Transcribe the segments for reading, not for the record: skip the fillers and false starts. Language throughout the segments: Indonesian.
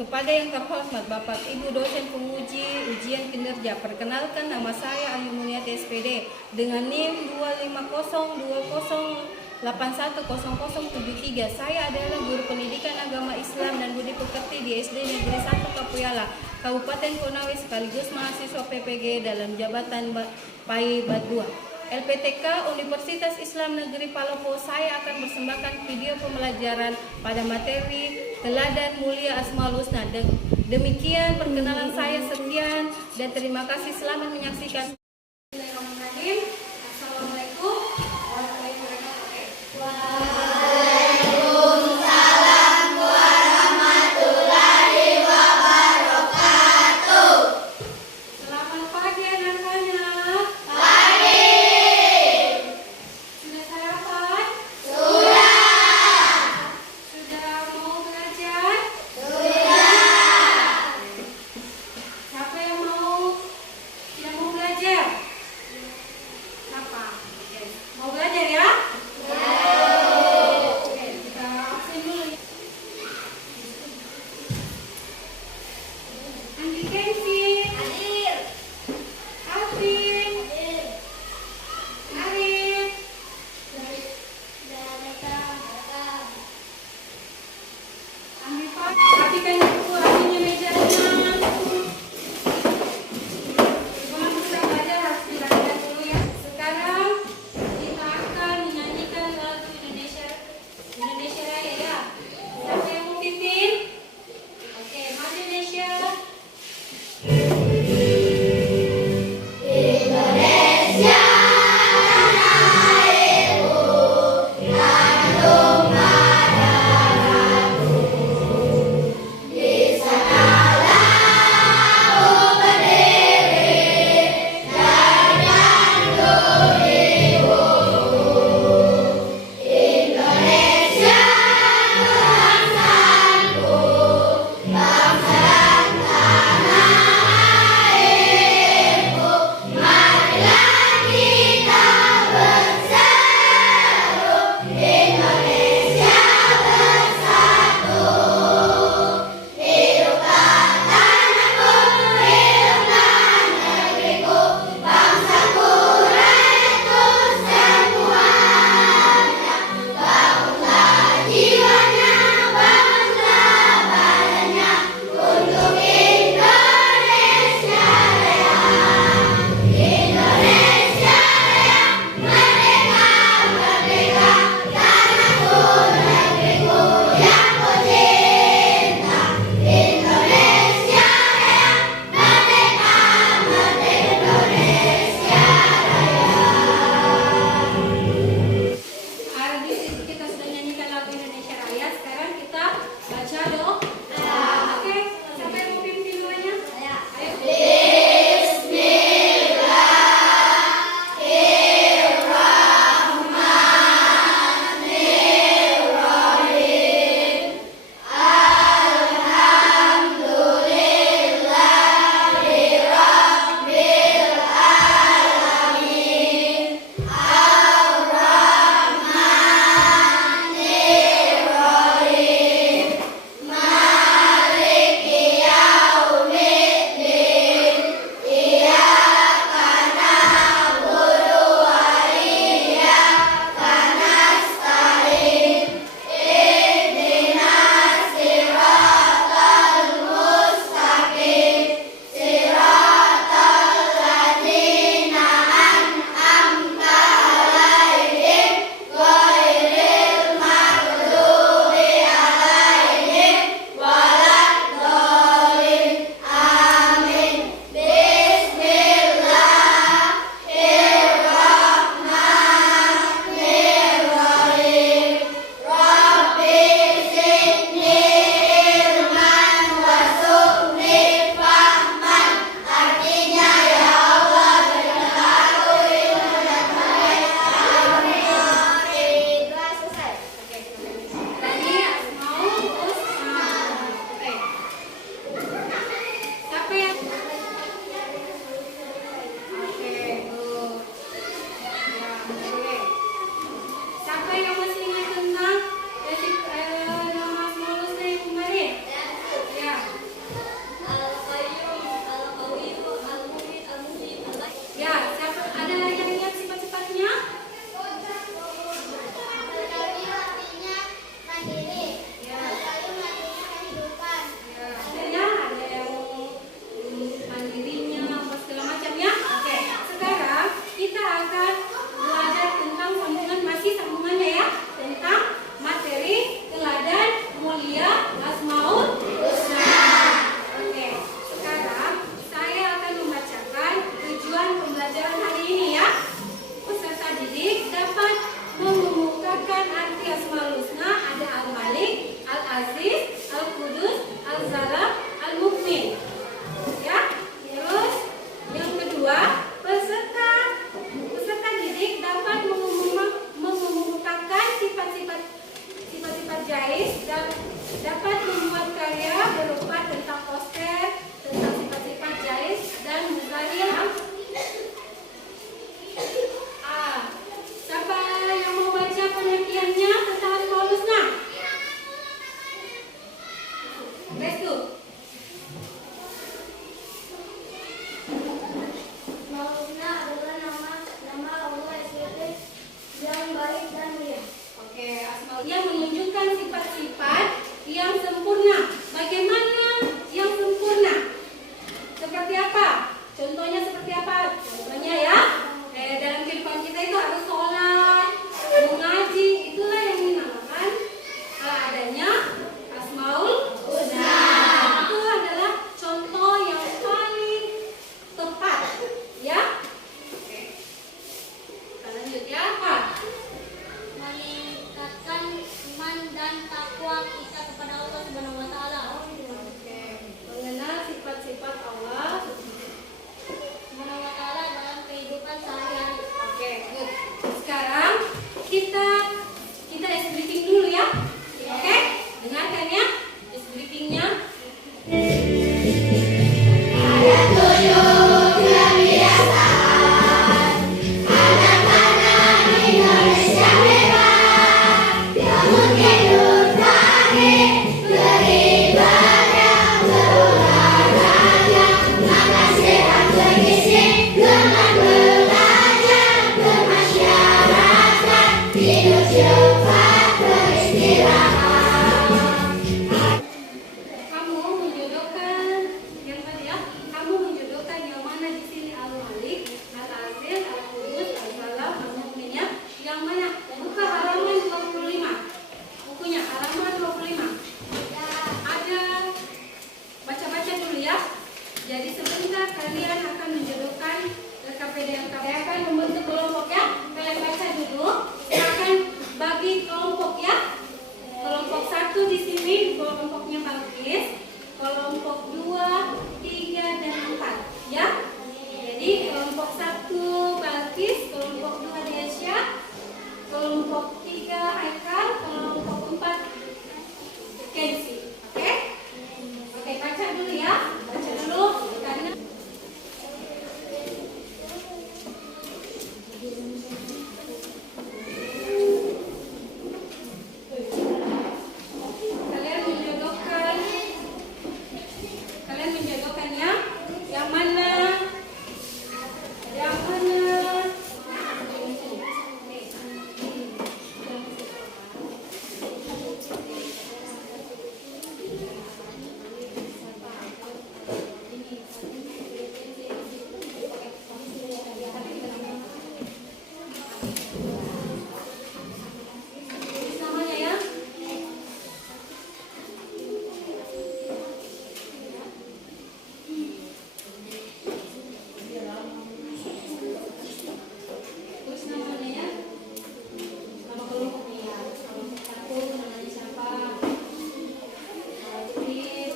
Kepada yang terhormat Bapak Ibu dosen penguji ujian kinerja, perkenalkan nama saya Ayu Muniati SPD dengan NIM 25020810073. Saya adalah guru pendidikan agama Islam dan budi pekerti di SD Negeri 1 Kapuyala, Kabupaten Konawe, sekaligus mahasiswa PPG dalam jabatan PAI Bat 2. LPTK Universitas Islam Negeri Palopo. Saya akan persembahkan video pembelajaran pada materi Teladan Mulia Asmaul Husna. Demikian perkenalan saya, sekian dan terima kasih selamat menyaksikan. Assalamualaikum warahmatullahi wabarakatuh. Siapa yang mau tidak mau belajar? yang sempurna. Bagaimana yang sempurna? Seperti apa? Contohnya seperti apa? Contohnya ya, dalam kehidupan kita itu harus sholat, mengaji, itulah yang dinamakan adanya Asmaul Husna. Itu adalah contoh yang paling tepat, ya. Oke. Kita lanjut ya, Pak. Meningkatkan iman dan takwa kita kepada Allah Subhanahu wa taala. Oke. Mengenal sifat-sifat Allah Subhanahu wa taala dalam kehidupan sehari-hari. Oke, good. Sekarang kita es briefing dulu ya. Oke, dengarkan ya es briefingnya. Ada 7 kebiasaan anak-anak Indonesia hebat, namun hidup sakit, beribadah, berolahraga, makan sehat bergizi, gemar belajar, bermasyarakat, tidur cepat, beristirahat. Kamu menjodohkan yang tadi ya. Kamu menjodohkan yang mana di sini? Al-Malik, Al-Aziz, Al-Qudus, Al-Salam, Al-Mu'min ya. Yang mana? Buka halaman 25. Bukunya halaman 25. Ada, baca-baca dulu ya. Jadi sebentar kalian akan menjodohkan LKPD yang kalian akan membentuk kelompok ya. Kalian baca dulu. Saya akan bagi kelompok ya. Kelompok 1 di sini kelompoknya Balkis, kelompok 2, 3 dan 4 ya. Jadi kelompok 1 Balkis, kelompok 2 Desya, kelompok 3 Haikal, kelompok 4 Kensi. Oke? Oke, baca dulu ya. Baca dulu karena kalian menjodohkannya yang mana? Yang mana? Tulis namanya ya. Tulis namanya ya. Nama kelompoknya ya. Kelompok 1 namanya siapa? Tulis.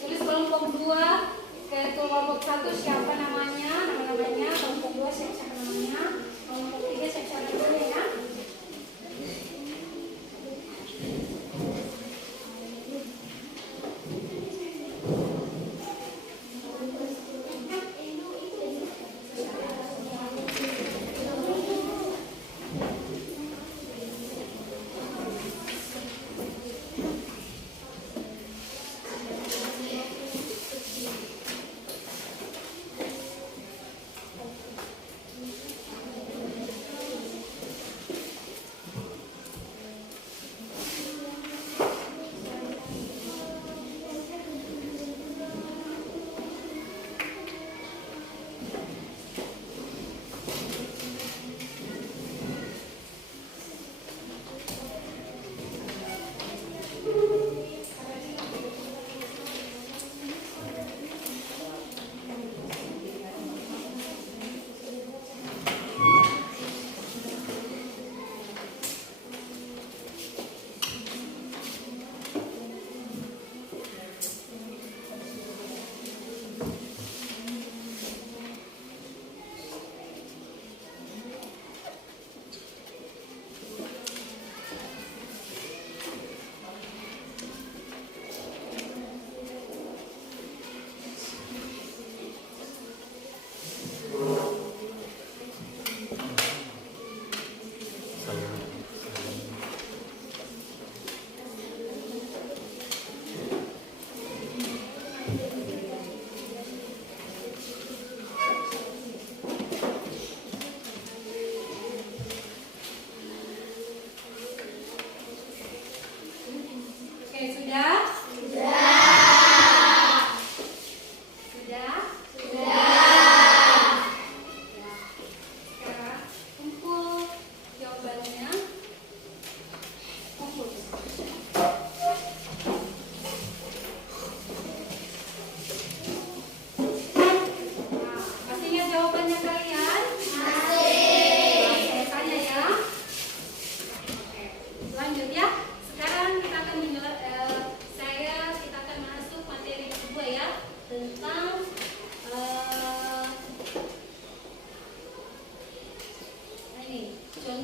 Tulis kelompok 2 ke kelompok 1 siapa namanya, nama-namanya, kelompok 2 siapa namanya, kelompok 3 siapa namanya ya.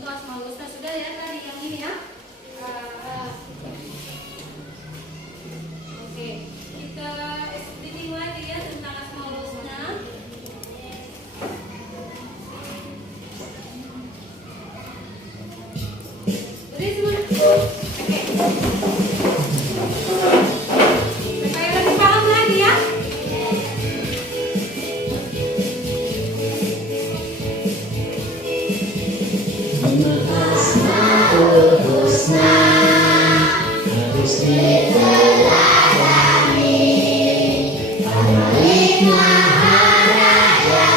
untuk Asmaul Husna. Sudah ya tadi yang ini ya. Oke, kita reading lagi ya tentang Asmaul Husna. Udah semua? Oke. Supaya lebih paham lagi ya. Asmaul Husna harus diteladani. Al-Malik Maharaja,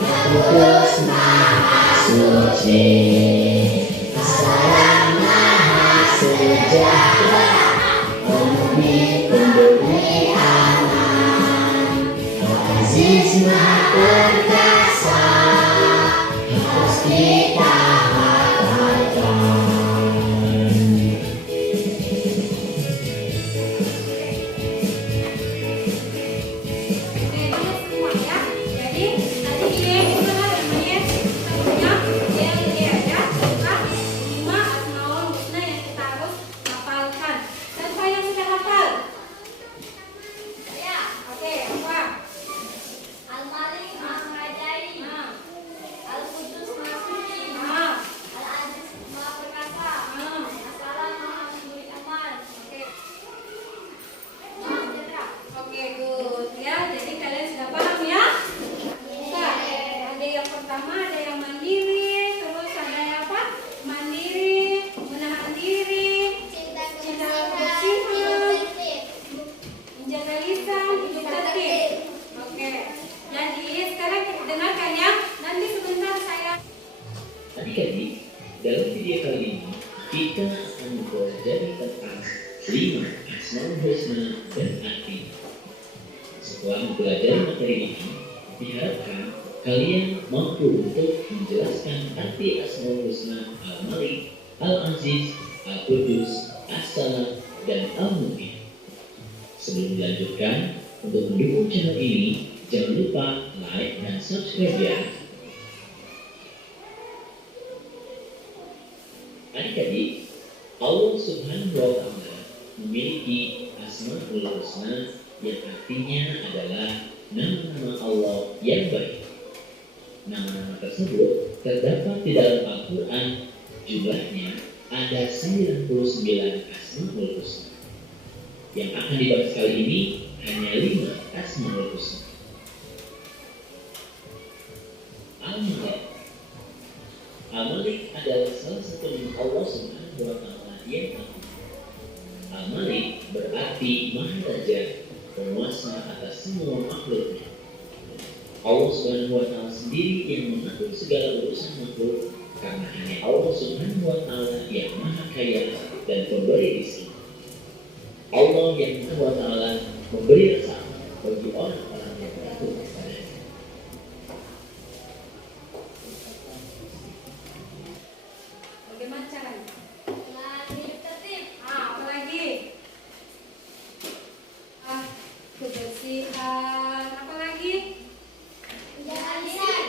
Al-Qudus Maha Suci, As-Salam Maha Sejahtera, Al-Mu'min pemberi aman, Al-Aziz Maha Perkasa, harus kita hafalkan. Oke, bagus semua ya. Jadi tadi ini itu namanya satunya dia ada tentang 5 Asmaul Husna yang kita harus hafalkan. Siapa yang sudah hafal? Saya Oke, apa? Al-Malik Maharaja, Nah, Al-Qudus Maha Suci, nah, Al-Aziz Maha Perkasa, nah. As-Salam Maha Memberi Aman, Oke. Maha Sejahtera. Oke, good ya. Jadi kalian sudah paham ya? Nah, ada yang pertama, ada yang mandiri, terus ada yang apa? Mandiri, menahan diri, cinta kebersihan, menjaga lisan, hidup tertib. Oke. Jadi sekarang kita dengarkan ya. Nanti sebentar saya. Adik-adik, dalam video kali ini kita akan mempelajari tentang 5 Asmaul Husna dan arti. Setelah mempelajari materi ini, diharapkan kalian mampu untuk menjelaskan arti Asmaul Husna Al-Malik, Al-Aziz, Al-Qudus, As-Salam, dan Al-Mu'min. Sebelum dilanjutkan, untuk mendukung channel ini, jangan lupa like dan subscribe ya. Adik-adik, Allah Subhanahu wa Ta'ala memiliki Asmaul Husna yang artinya adalah nama-nama Allah yang baik. Nama-nama tersebut terdapat di dalam Al-Quran. Jumlahnya ada 99 Asmaul Husna. Yang akan dibahas kali ini hanya 5 Asmaul Husna. Al-Malik. Al-Malik adalah salah satu nama Allah Subhanahu wa Ta'ala yang agung. Al-Malik berarti Maharaja, penguasa atas semua makhluknya. Allah Subhanahu wa Ta'ala sendiri yang mengatur segala urusan makhluk, karena hanya Allah Subhanahu wa Ta'ala yang Maha Kaya dan pemberi rezeki. Allah yang Maha wa Ta'ala memberi rasa bagi orang-orang yang takut kepadanya. Bagaimana caranya? Dengan hidup tertib, Apalagi? Kebersihan. Apalagi? menjaga lisan,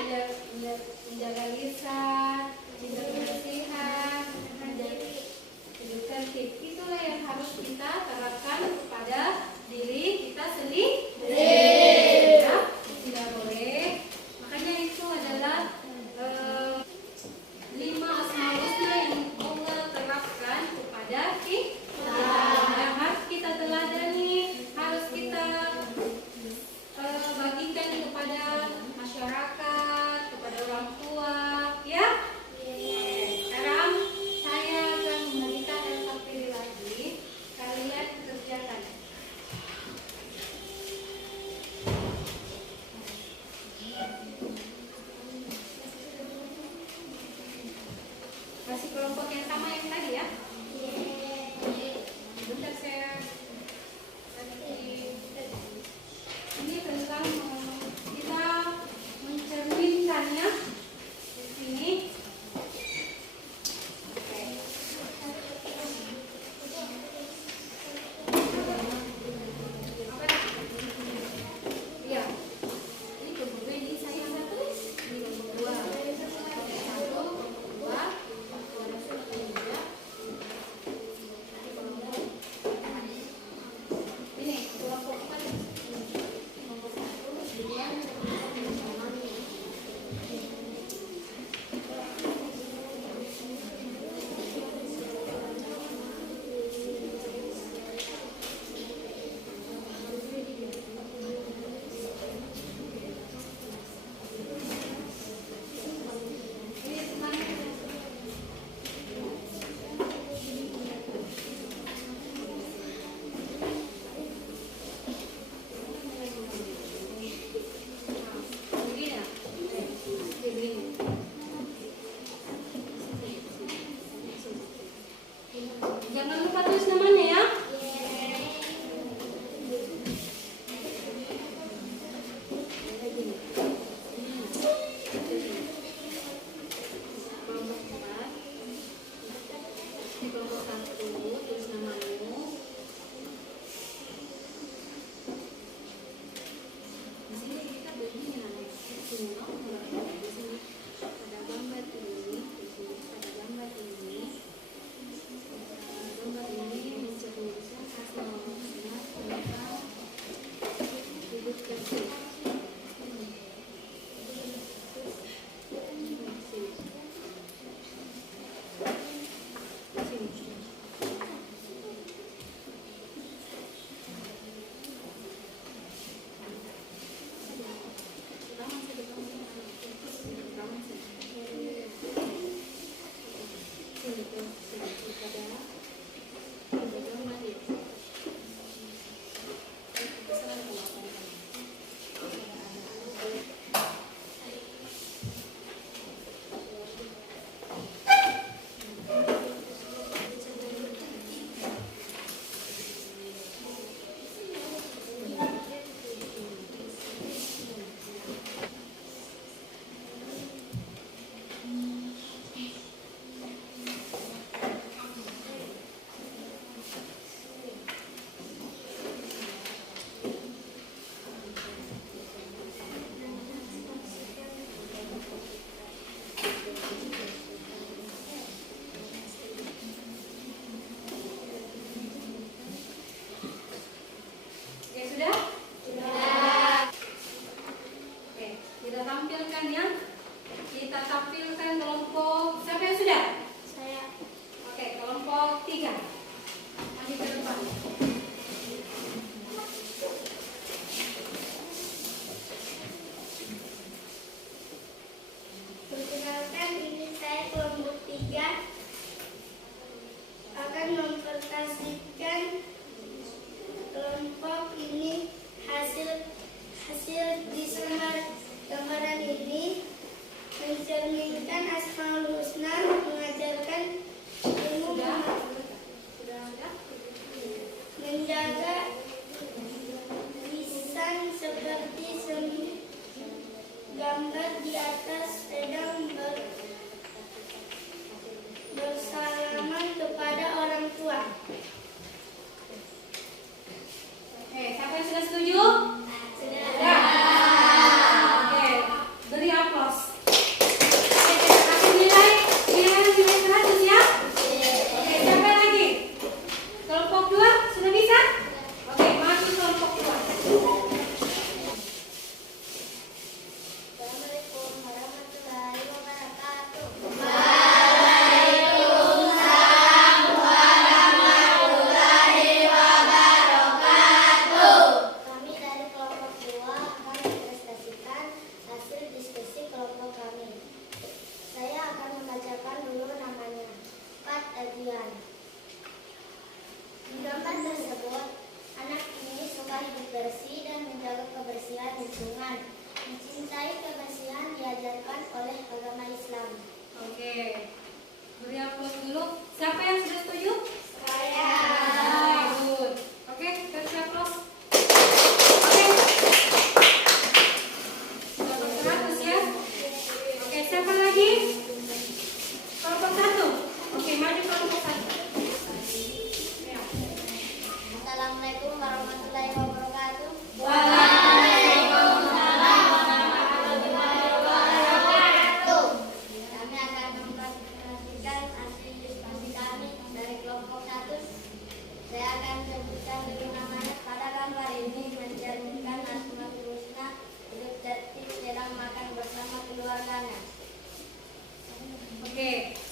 Menjaga lisan, menjaga kebersihan, menjaga hidup tertib. Itulah yang harus kita terapkan kepada diri kita sendiri. Ya, tidak boleh. Makanya itu adalah 5 Asmaul Husna yang Allah terapkan kepada kita. Yang harus kita teladani, harus kita bagikan kepada masyarakat, kepada orang tua, ya. Sekarang saya akan memberikan materi lagi, kalian kerjakan. Masih kelompok yang sama yang tadi ya. Bentar saya ini tentang kita mencerminkannya di sini. Oke. Apa? Iya. Ini kelompok ini saya yang satu, ini kelompok 2. 1, 2, Di kelompok 1, tulis namamu. Di sini kita begini anak. Semua di sini ada gambar ini, di sini ada gambar ini. Gambar ini mencerminkan hasil manusia tentang hidup bersih.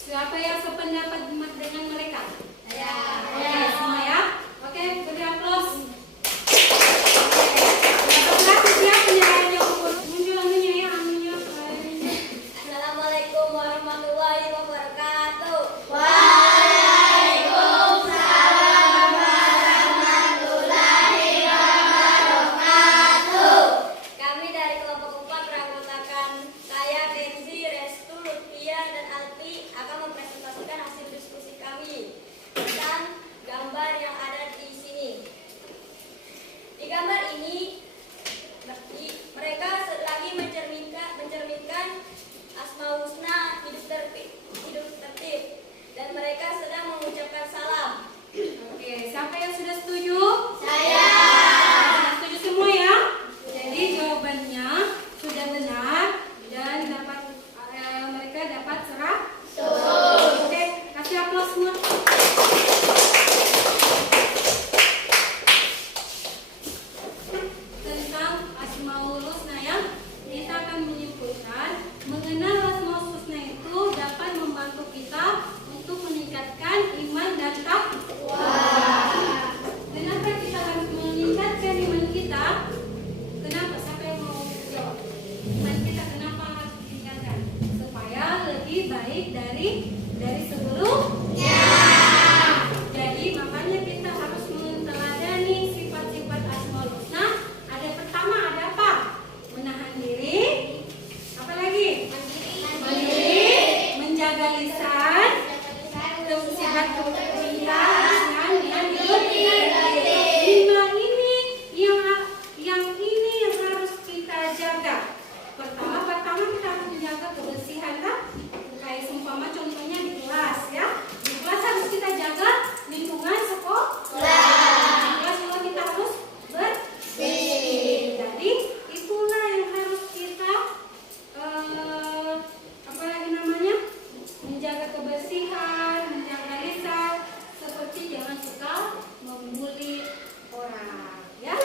Siapa yang sependapat dengan mereka? Saya. Oke, semua ya. Oke, beri aplaus. Dapat siap penyanyi muncul anunya ya, anunya. Assalamualaikum warahmatullahi wabarakatuh. Kami dari kelompok 4 beranggotakan saya, Kenzi, Restu, Lutfia, dan Alfi akan mempresentasikan hasil diskusi beraktivitas dengan hidup lima ini yang ini yang harus kita jaga. Pertama kita harus menjaga kebersihan kan? Kayak seumpama contohnya di kelas ya. Di kelas harus kita jaga lingkungan sekolah. Di kelas juga kita harus bersih. Jadi itulah yang harus kita apa lagi namanya? Menjaga kebersihan, menjaga lisan, seperti jangan suka membuli orang, ya.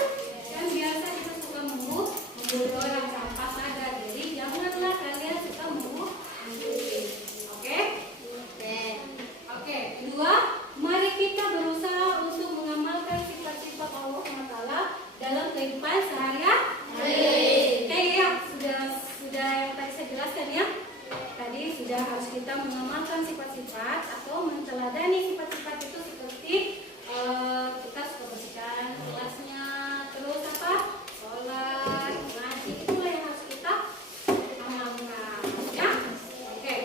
Kan biasa kita suka membuli orang tanpa sadar, jadi janganlah kalian suka membuli. Oke? Oke. Kedua, mari kita berusaha untuk mengamalkan sifat-sifat Allah SWT dalam kehidupan sehari-hari. Oke ya, sudah yang tadi saya jelaskan ya. Tadi sudah harus kita mengamalkan sifat-sifat atau menteladani sifat-sifat itu seperti kita suka bersihkan kelasnya, terus apa? Sholat, ngaji, itulah yang harus kita amalkan ya. Oke.